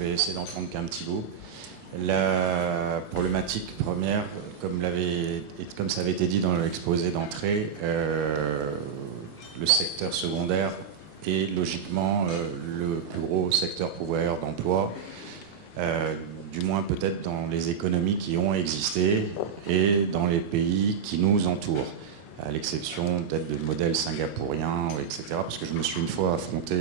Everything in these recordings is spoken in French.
vais essayer d'en prendre qu'un petit bout. La problématique première, comme ça avait été dit dans l'exposé d'entrée, le secteur secondaire est logiquement le plus gros secteur pourvoyeur d'emploi, du moins peut-être dans les économies qui ont existé et dans les pays qui nous entourent, à l'exception peut-être de modèles singapouriens, etc. Parce que je me suis une fois affronté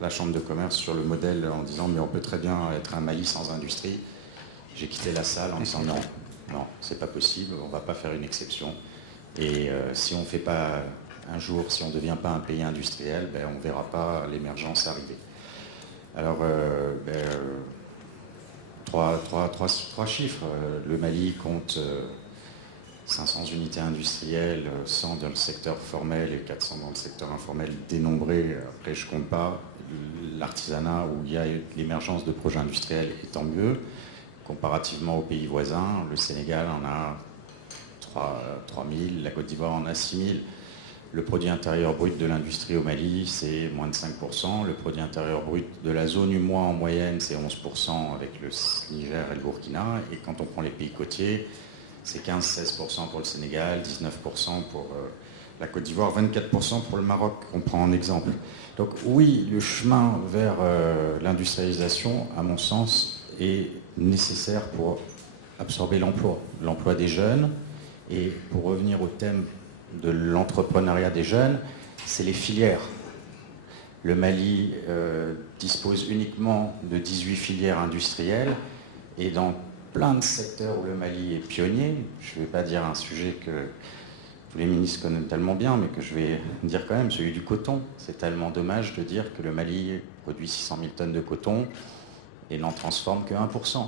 la chambre de commerce sur le modèle en disant mais on peut très bien être un Mali sans industrie. J'ai quitté la salle en disant non, c'est pas possible, on va pas faire une exception. Et si on ne fait pas un jour, si on ne devient pas un pays industriel, on ne verra pas l'émergence arriver. Alors, trois chiffres. Le Mali compte 500 unités industrielles, 100 dans le secteur formel et 400 dans le secteur informel dénombrés. Après, je ne compte pas l'artisanat où il y a l'émergence de projets industriels, et tant mieux. Comparativement aux pays voisins, le Sénégal en a 3 000, la Côte d'Ivoire en a 6 000. Le produit intérieur brut de l'industrie au Mali, c'est moins de 5%. Le produit intérieur brut de la zone UMOA en moyenne, c'est 11% avec le Niger et le Burkina. Et quand on prend les pays côtiers, c'est 15-16% pour le Sénégal, 19% pour la Côte d'Ivoire, 24% pour le Maroc, qu'on prend en exemple. Donc oui, le chemin vers l'industrialisation, à mon sens, est nécessaire pour absorber l'emploi des jeunes. Et pour revenir au thème de l'entrepreneuriat des jeunes, c'est les filières. Le Mali dispose uniquement de 18 filières industrielles et dans plein de secteurs où le Mali est pionnier, je ne vais pas dire un sujet que tous les ministres connaissent tellement bien, mais que je vais dire quand même, celui du coton. C'est tellement dommage de dire que le Mali produit 600 000 tonnes de coton et n'en transforme que 1%.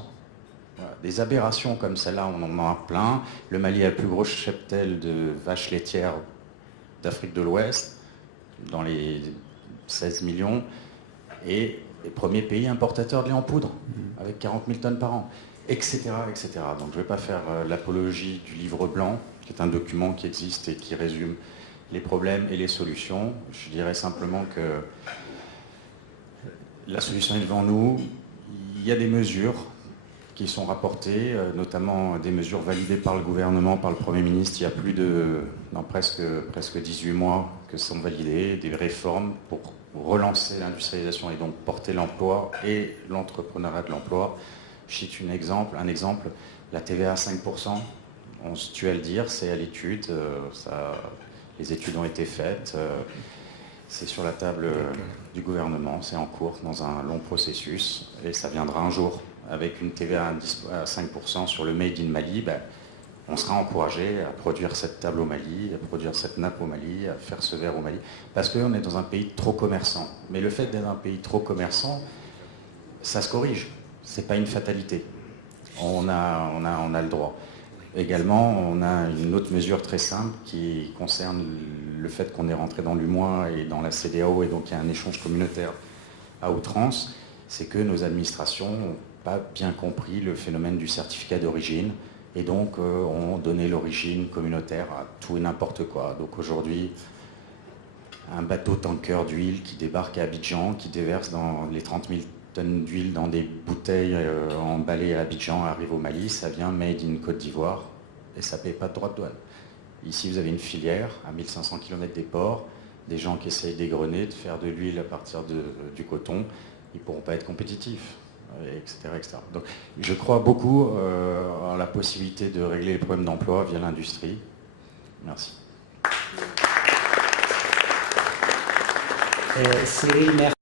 Voilà. Des aberrations comme celle-là, on en a plein. Le Mali a le plus gros cheptel de vaches laitières d'Afrique de l'Ouest, dans les 16 millions, et les premiers pays importateurs de lait en poudre, avec 40 000 tonnes par an, etc. etc. Donc je ne vais pas faire l'apologie du livre blanc, qui est un document qui existe et qui résume les problèmes et les solutions. Je dirais simplement que la solution est devant nous. Il y a des mesures qui sont rapportées, notamment des mesures validées par le gouvernement, par le Premier ministre, il y a plus de, dans presque 18 mois que sont validées, des réformes pour relancer l'industrialisation et donc porter l'emploi et l'entrepreneuriat de l'emploi. Je cite un exemple, la TVA à 5%, on se tue à le dire, c'est à l'étude, les études ont été faites, c'est sur la table du gouvernement, c'est en cours dans un long processus et ça viendra un jour. Avec une TVA à 5% sur le Made in Mali, on sera encouragé à produire cette table au Mali, à produire cette nappe au Mali, à faire ce verre au Mali, parce qu'on est dans un pays trop commerçant. Mais le fait d'être un pays trop commerçant, ça se corrige, c'est pas une fatalité. On a le droit. Également, on a une autre mesure très simple qui concerne le fait qu'on est rentré dans l'UMOA et dans la CEDEAO, et donc il y a un échange communautaire à outrance, c'est que nos administrations n'ont pas bien compris le phénomène du certificat d'origine et donc ont donné l'origine communautaire à tout et n'importe quoi. Donc aujourd'hui, un bateau tanker d'huile qui débarque à Abidjan, qui déverse dans les 30 000 tonnes d'huile dans des bouteilles emballées à Abidjan, arrive au Mali, ça vient made in Côte d'Ivoire et ça ne paye pas de droits de douane. Ici, vous avez une filière à 1500 km des ports, des gens qui essayent d'égrener, de faire de l'huile à partir du coton, ils ne pourront pas être compétitifs, etc., etc. Donc, je crois beaucoup en la possibilité de régler les problèmes d'emploi via l'industrie. Merci. Cyril, merci.